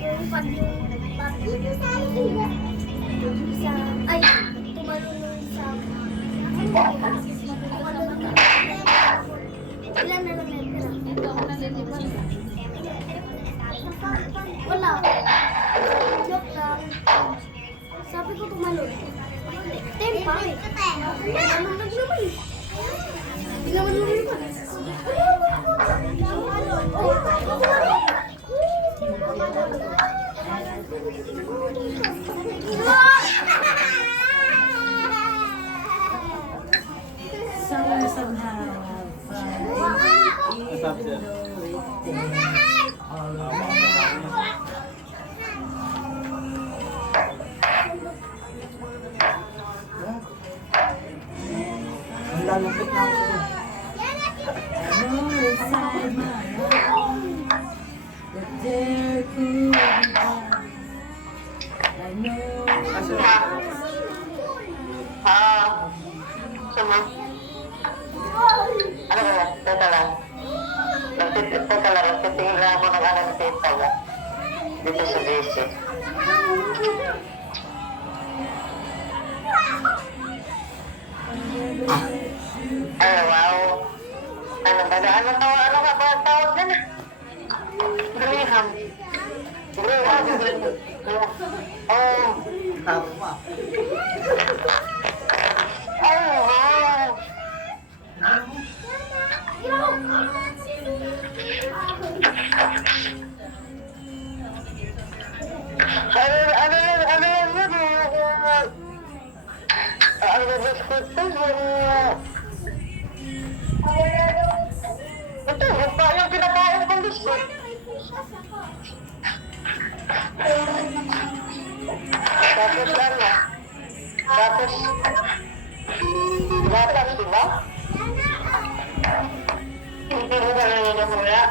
Yung pag ay, tumalunong sa ilan na lang yan? Ito ako nalilipan. Wala. Joke lang. Sabi ko tumalon. Tempa eh. Ano naglaman? Hindi naman lumilipan. Oh, there could be time. I know. Kaso, Sama. Ano ba? Teka lang. Teka lang. Nagtitingin lang ako ng alam ng tita. Dito sa JC. Ay, wow. Ano ba? Ano nga ba ang tawag na? Graham. Oh. tapo pa. Oh, wow. Ito, yung pa yung pinakain kong biskuit. Tapos ano? Tapos, gatas, diba? Hindi mo ba nalala muna?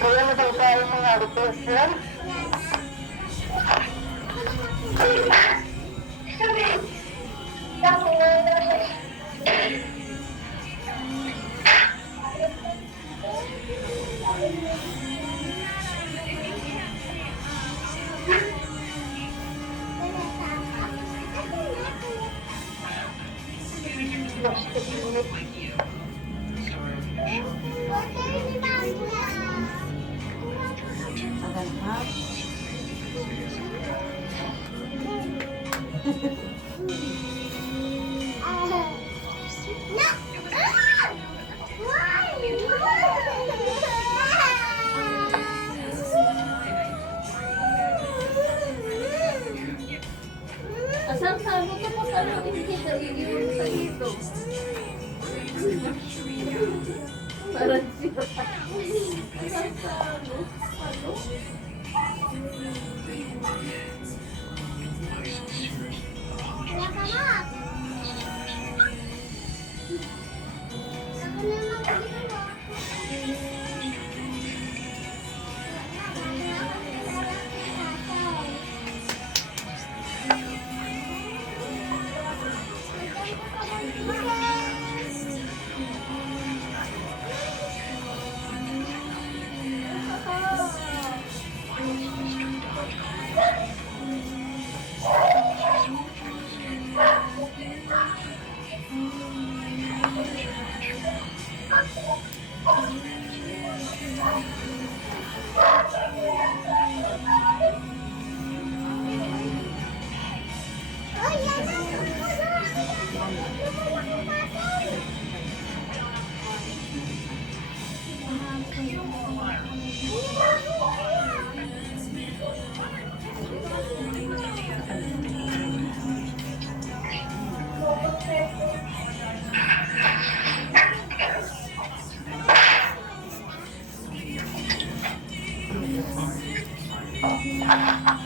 Wala na bang kaya mga request lang? Asan-saan mo ito ano hindi kita iiwan sa ito. Parang siya. Asan-saan mo? Ano?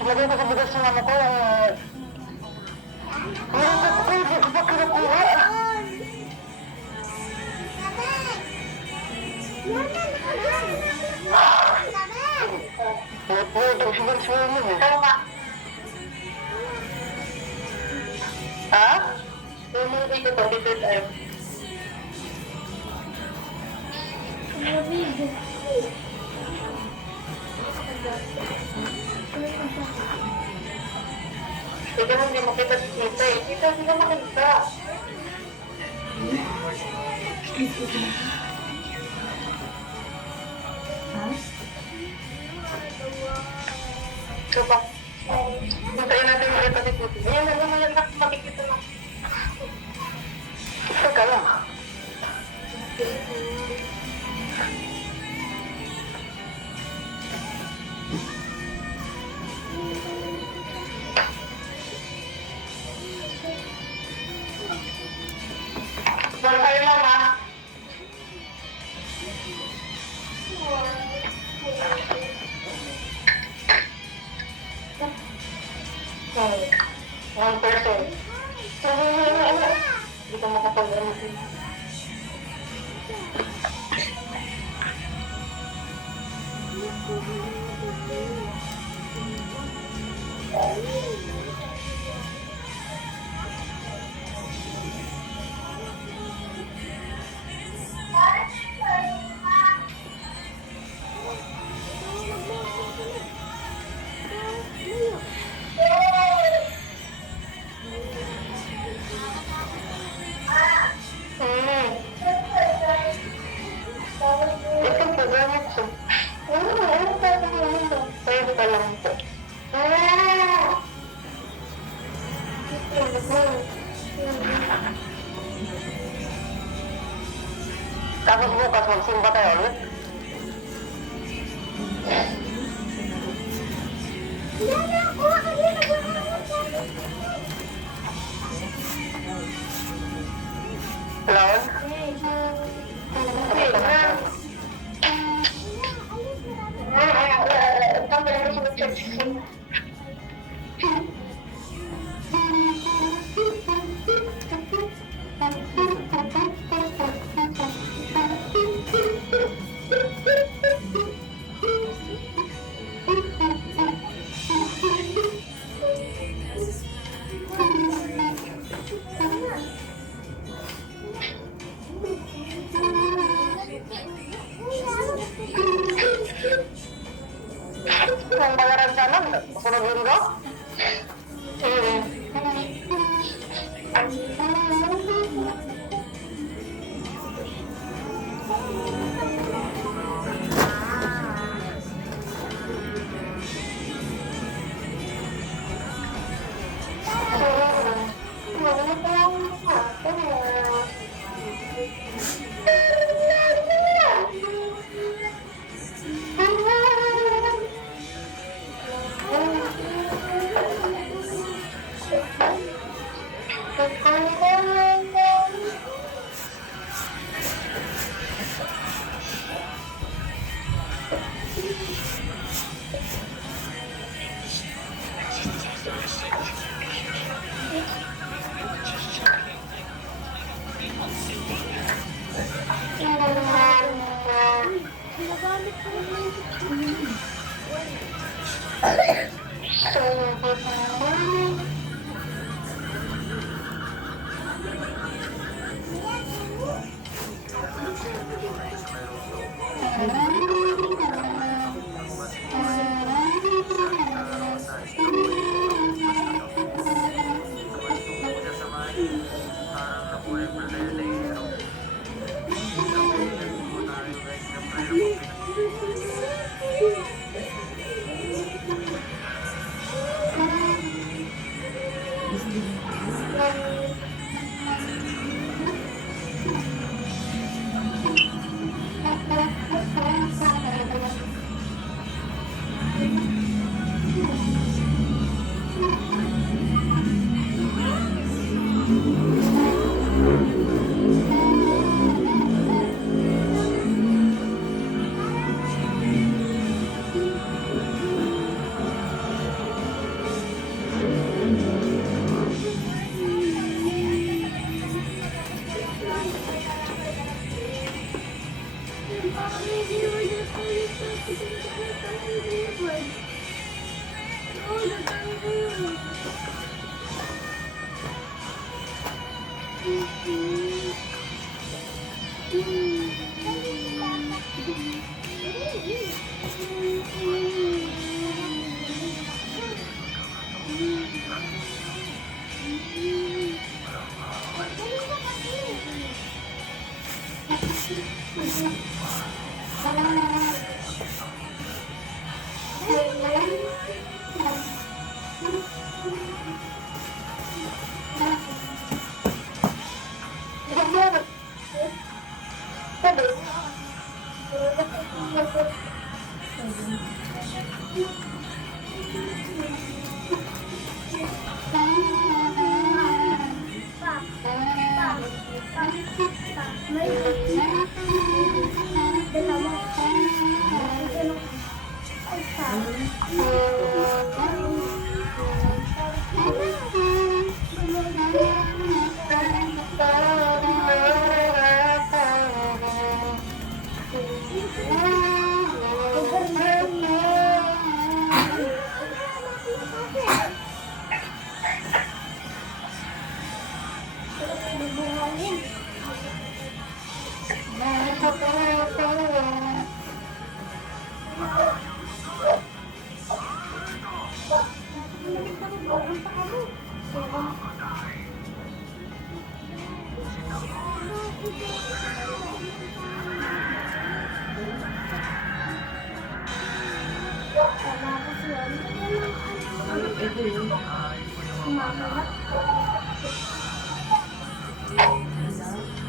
Ilagay ko sa bigas ng mama ko. Hindi ko pa kinukuha. Ito, sigaw mo eh. Ha? Yung mga dito pa, dito tayo. Hindi mo hindi makita si Tita eh. Tita, hindi ka makita. Ito pa. Hintayin natin makita si Tita. Ayan, ayan, makikita mo. Ito ka lang. Wala kayo lang ha. One person. Hindi ka makapag-ano. Ito po, gamit po. Pwede pa lang po. Tapos bukas magsimba tayo ulit. Lawan? Ang bayaran sana, sunod linggo?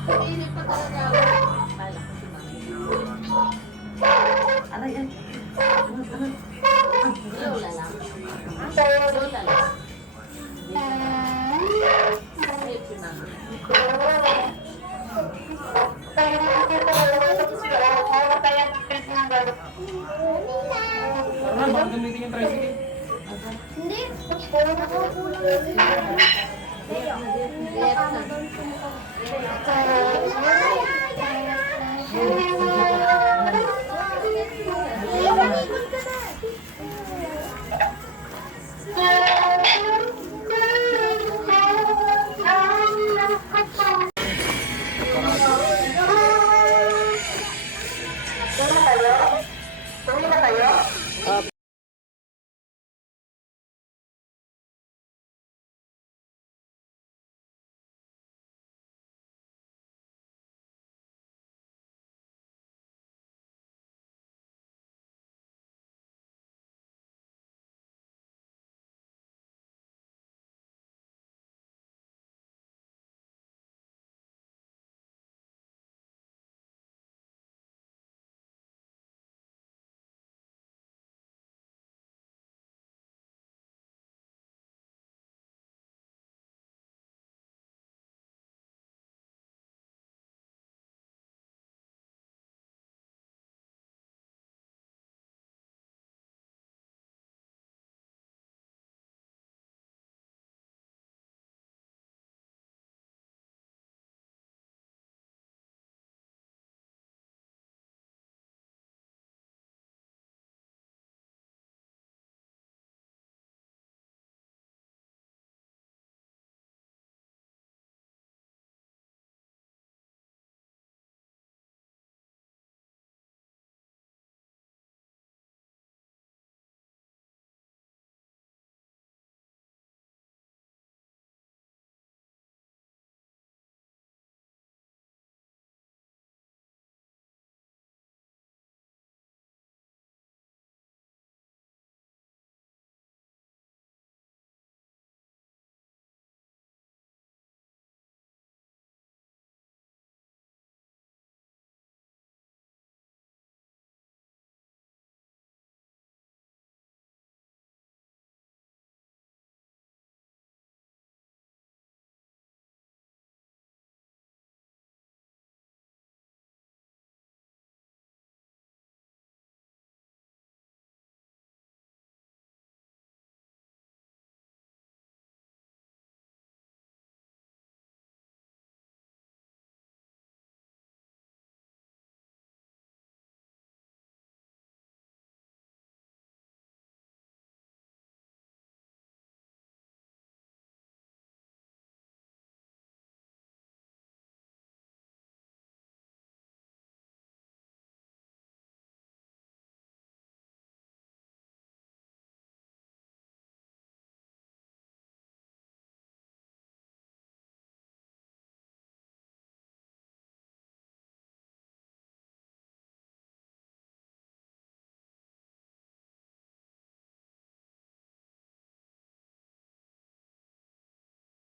Pilit pa talaga ako. Ano yan? Lola lang. Lola lang. Safe yun naman. Ano ba gamitin yung tricycle? Hindi. Nakakulang yun. Left na. Ay, malikot ka na.